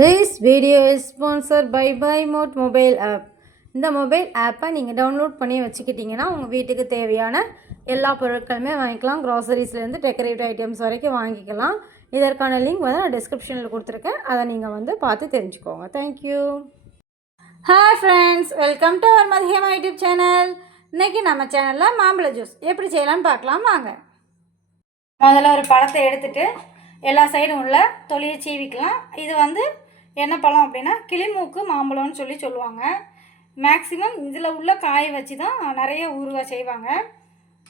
This video is sponsor by bye mode mobile app இந்த mobile ஆப்பை நீங்கள் download பண்ணி வச்சுக்கிட்டிங்கன்னா உங்கள் வீட்டுக்கு தேவையான எல்லா பொருட்களுமே வாங்கிக்கலாம். க்ராசரிஸ்லேருந்து டெக்கரேட்டிவ் ஐட்டம்ஸ் வரைக்கும் வாங்கிக்கலாம். இதற்கான லிங்க் வந்து நான் டிஸ்கிரிப்ஷனில் கொடுத்துருக்கேன். அதை நீங்கள் வந்து பார்த்து தெரிஞ்சுக்கோங்க. Thank you hi friends welcome to அவர் மதியமா யூடியூப் சேனல் இன்றைக்கி நம்ம சேனலில் மாம்பழ ஜூஸ் எப்படி செய்யலாம்னு பார்க்கலாம். வாங்க. முதல்ல ஒரு பழத்தை எடுத்துட்டு எல்லா சைடும் உள்ள தொலியை சீவிக்கலாம். இது வந்து என்ன பழம் அப்படின்னா கிளிமூக்கு மாம்பழம்னு சொல்லி சொல்லுவாங்க. மேக்ஸிமம் இதில் உள்ள காய வச்சு தான் நிறைய ஊறுகாய் செய்வாங்க.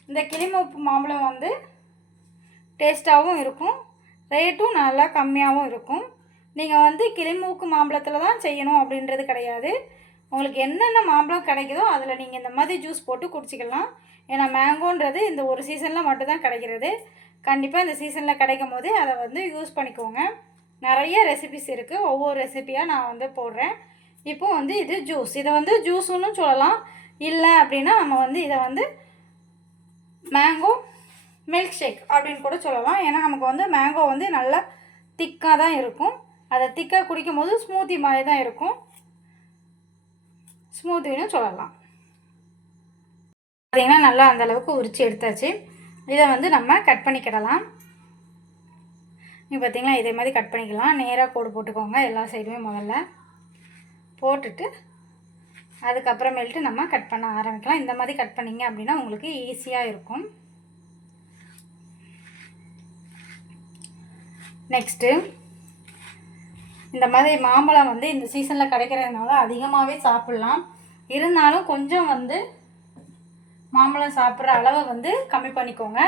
இந்த கிளிமூக்கு மாம்பழம் வந்து டேஸ்ட்டாகவும் இருக்கும். ரேட்டும் நல்லா கம்மியாகவும் இருக்கும். நீங்கள் வந்து கிளிமூக்கு மாம்பழத்தில் தான் செய்யணும் அப்படின்றது கிடையாது. உங்களுக்கு என்னென்ன மாம்பழம் கிடைக்குதோ அதில் நீங்கள் இந்த மாதிரி ஜூஸ் போட்டு குடிச்சிக்கலாம். ஏன்னா மேங்கோன்றது இந்த ஒரு சீசனில் மட்டும்தான் கிடைக்கிறது. கண்டிப்பாக இந்த சீசனில் கிடைக்கும் போது அதை வந்து யூஸ் பண்ணிக்கோங்க. நிறைய ரெசிபிஸ் இருக்குது ஒவ்வொரு ரெசிபியாக நான் வந்து போடுறேன். இப்போது வந்து இது ஜூஸ் இதை வந்து ஜூஸுன்னு சொல்லலாம். இல்லை அப்படின்னா நம்ம வந்து இதை வந்து மேங்கோ மில்க் ஷேக் அப்படின்னு கூட சொல்லலாம். ஏன்னா நமக்கு வந்து மேங்கோ வந்து நல்லா திக்காக தான் இருக்கும். அதை திக்காக குடிக்கும் போது ஸ்மூத்தி மாதிரி தான் இருக்கும். ஸ்மூத்தின்னு சொல்லலாம். பார்த்திங்கன்னா நல்லா அந்தளவுக்கு உரித்து எடுத்தாச்சு. இதை வந்து நம்ம கட் பண்ணிக்கிடலாம். நீங்கள் பார்த்தீங்களா இதே மாதிரி கட் பண்ணிக்கலாம். நேராக கோடு போட்டுக்கோங்க எல்லா சைடுமே முதல்ல. போட்டுட்டு அதுக்கப்புறமேல்ட்டு நம்ம கட் பண்ண ஆரம்பிக்கலாம். இந்த மாதிரி கட் பண்ணிங்க அப்படின்னா உங்களுக்கு ஈஸியாக இருக்கும். நெக்ஸ்ட்டு இந்த மாதிரி மாம்பழம் வந்து இந்த சீசனில் கிடைக்கிறதுனால அதிகமாகவே சாப்பிட்லாம். இருந்தாலும் கொஞ்சம் வந்து மாம்பழம் சாப்பிட்ற அளவை வந்து கம்மி பண்ணிக்கோங்க.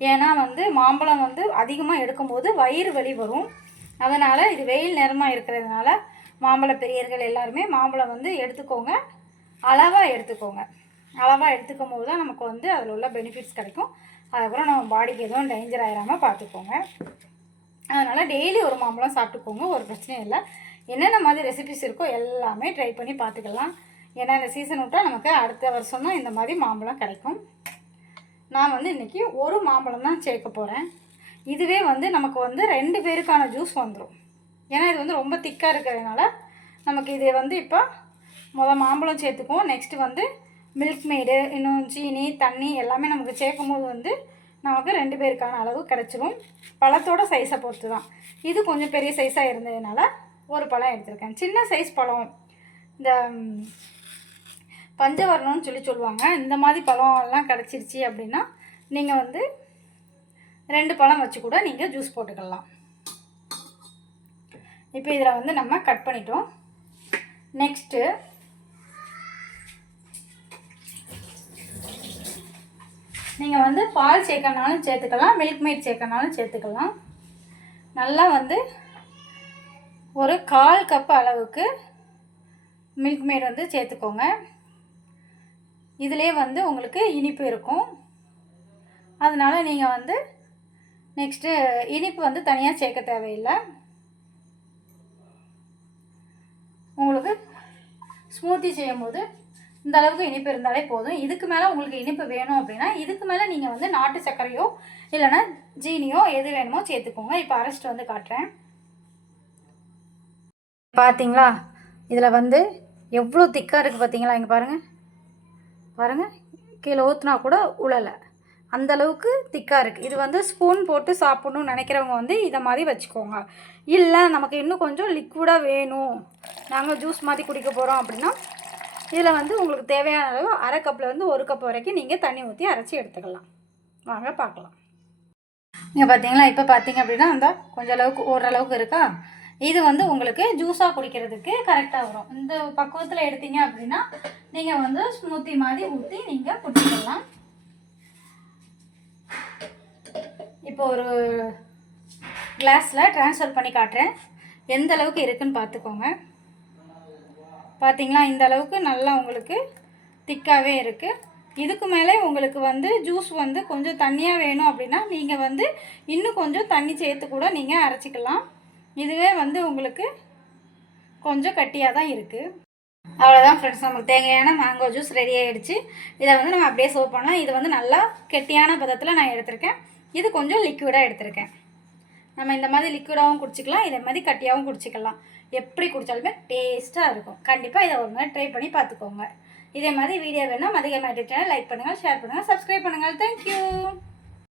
ஏன்னா வந்து மாம்பழம் வந்து அதிகமாக எடுக்கும்போது வயிறு வலி வரும். அதனால் இது வெயில் நேரமாக இருக்கிறதுனால மாம்பழ பெரியர்கள் எல்லாருமே மாம்பழம் வந்து எடுத்துக்கோங்க. அளவாக எடுத்துக்கோங்க. அளவாக எடுத்துக்கும் போது தான் நமக்கு வந்து அதில் உள்ள பெனிஃபிட்ஸ் கிடைக்கும். அதுக்கப்புறம் நம்ம பாடிக்கு எதுவும் டேஞ்சர் ஆகிடாமல் பார்த்துக்கோங்க அதனால் டெய்லி ஒரு மாம்பழம் சாப்பிட்டுக்கோங்க. ஒரு பிரச்சனையும் இல்லை. என்னென்ன மாதிரி ரெசிபிஸ் இருக்கோ எல்லாமே ட்ரை பண்ணி பார்த்துக்கலாம் ஏன்னா இந்த சீசன் விட்டால் நமக்கு அடுத்த வருஷம் தான் இந்த மாதிரி மாம்பழம் கிடைக்கும். நான் வந்து இன்றைக்கி ஒரு மாம்பழம் தான் சேர்க்க போகிறேன் இதுவே வந்து நமக்கு வந்து ரெண்டு பேருக்கான ஜூஸ் வந்துடும் ஏன்னா இது வந்து ரொம்ப திக்காக இருக்கிறதுனால நமக்கு இது வந்து இப்போ மொதல் மாம்பழம் சேர்த்துக்குவோம். நெக்ஸ்ட்டு வந்து மில்க் மெய்டு இன்னும் சீனி தண்ணி எல்லாமே நமக்கு சேர்க்கும் போது வந்து நமக்கு ரெண்டு பேருக்கான அளவு கிடச்சிரும். பழத்தோட சைஸை பொறுத்து தான் இது கொஞ்சம் பெரிய சைஸாக இருந்ததுனால ஒரு பழம் எடுத்திருக்கேன். சின்ன சைஸ் பழம். இந்த பஞ்சவரணம்னு சொல்லி சொல்லுவாங்க. இந்த மாதிரி பழம் எல்லாம் கிடச்சிருச்சு அப்படின்னா நீங்கள் வந்து ரெண்டு பழம் வச்சு கூட நீங்கள் ஜூஸ் போட்டுக்கலாம். இப்போ இதில் வந்து நம்ம கட் பண்ணிட்டோம். நெக்ஸ்ட்டு நீங்கள் வந்து பால் சேர்க்கனாலும் சேர்த்துக்கலாம். மில்க் மேட் சேர்க்கனாலும் சேர்த்துக்கலாம். நல்லா வந்து ஒரு கால் கப் அளவுக்கு மில்க் மேட் வந்து சேர்த்துக்கோங்க. இதிலே வந்து உங்களுக்கு இனிப்பு இருக்கும். அதனால் நீங்கள் வந்து நெக்ஸ்ட்டு இனிப்பு வந்து தனியாக சேர்க்க தேவையில்லை. உங்களுக்கு ஸ்மூத்தி செய்யும்போது இந்த அளவுக்கு இனிப்பு இருந்தாலே போதும். இதுக்கு மேலே உங்களுக்கு இனிப்பு வேணும் அப்படின்னா இதுக்கு மேலே நீங்கள் வந்து நாட்டு சர்க்கரையோ இல்லைன்னா ஜீனியோ எது வேணுமோ சேர்த்துக்கோங்க. இப்போ அரைச்சிட்டு வந்து காட்டுறேன். பார்த்தீங்களா இதில் வந்து எவ்வளோ திக்காக இருக்குது பார்த்தீங்களா இங்கே பாருங்கள் பாருங்கள் கீழே ஊற்றுனா கூட உழலை. அந்த அளவுக்கு திக்காக இருக்குது இது வந்து ஸ்பூன் போட்டு சாப்பிட்ணுன்னு நினைக்கிறவங்க வந்து இதை மாதிரி வச்சுக்கோங்க. இல்லை நமக்கு இன்னும் கொஞ்சம் லிக்விடாக வேணும். நாங்கள் ஜூஸ் மாதிரி குடிக்க போகிறோம் அப்படின்னா இதில் வந்து உங்களுக்கு தேவையான அளவு அரை கப்பில் வந்து ஒரு கப் வரைக்கும் நீங்கள் தண்ணி ஊற்றி அரைச்சி எடுத்துக்கலாம். வாங்க பார்க்கலாம். இங்கே பார்த்தீங்களா இப்போ பார்த்தீங்க அப்படின்னா அந்த கொஞ்சம் அளவுக்கு ஓரளவுக்கு இருக்கா? இது வந்து உங்களுக்கு ஜூஸாக குடிக்கிறதுக்கு கரெக்டாக வரும். இந்த பக்குவத்தில் எடுத்தீங்க அப்படின்னா நீங்கள் வந்து ஸ்மூத்தி மாதிரி ஊற்றி நீங்கள் குடிச்சிக்கலாம் இப்போ ஒரு கிளாஸில் ட்ரான்ஸ்ஃபர் பண்ணி காட்டுறேன். எந்த அளவுக்கு இருக்குன்னு பார்த்துக்கோங்க. பார்த்தீங்களா இந்த அளவுக்கு நல்லா உங்களுக்கு திக்காகவே இருக்குது இதுக்கு மேலே உங்களுக்கு வந்து ஜூஸ் வந்து கொஞ்சம் தண்ணியாக வேணும் அப்படின்னா நீங்கள் வந்து இன்னும் கொஞ்சம் தண்ணி சேர்த்து கூட நீங்கள் அரைச்சிக்கலாம். இதுவே வந்து உங்களுக்கு கொஞ்சம் கட்டியாக தான் இருக்குது அவ்வளோதான் ஃப்ரெண்ட்ஸ் நமக்கு தேவையான மேங்கோ ஜூஸ் ரெடி ஆகிடுச்சு இதை வந்து நம்ம அப்படியே சர்வ் பண்ணலாம். இது வந்து நல்லா கெட்டியான பதத்தில் நான் எடுத்திருக்கேன். இது கொஞ்சம் லிக்விடாக எடுத்திருக்கேன். நம்ம இந்த மாதிரி லிக்விடாகவும் குடிச்சிக்கலாம். இதே மாதிரி கட்டியாகவும் குடிச்சிக்கலாம். எப்படி குடித்தாலுமே டேஸ்ட்டாக இருக்கும். கண்டிப்பாக இதை ஒரு மாதிரி ட்ரை பண்ணி பார்த்துக்கோங்க. இதே மாதிரி வீடியோ வேணும் அதிகமாக மேட்டு சேனல் லைக் பண்ணுங்கள் ஷேர் பண்ணுங்கள் சப்ஸ்கிரைப் பண்ணுங்கள் தேங்க்யூ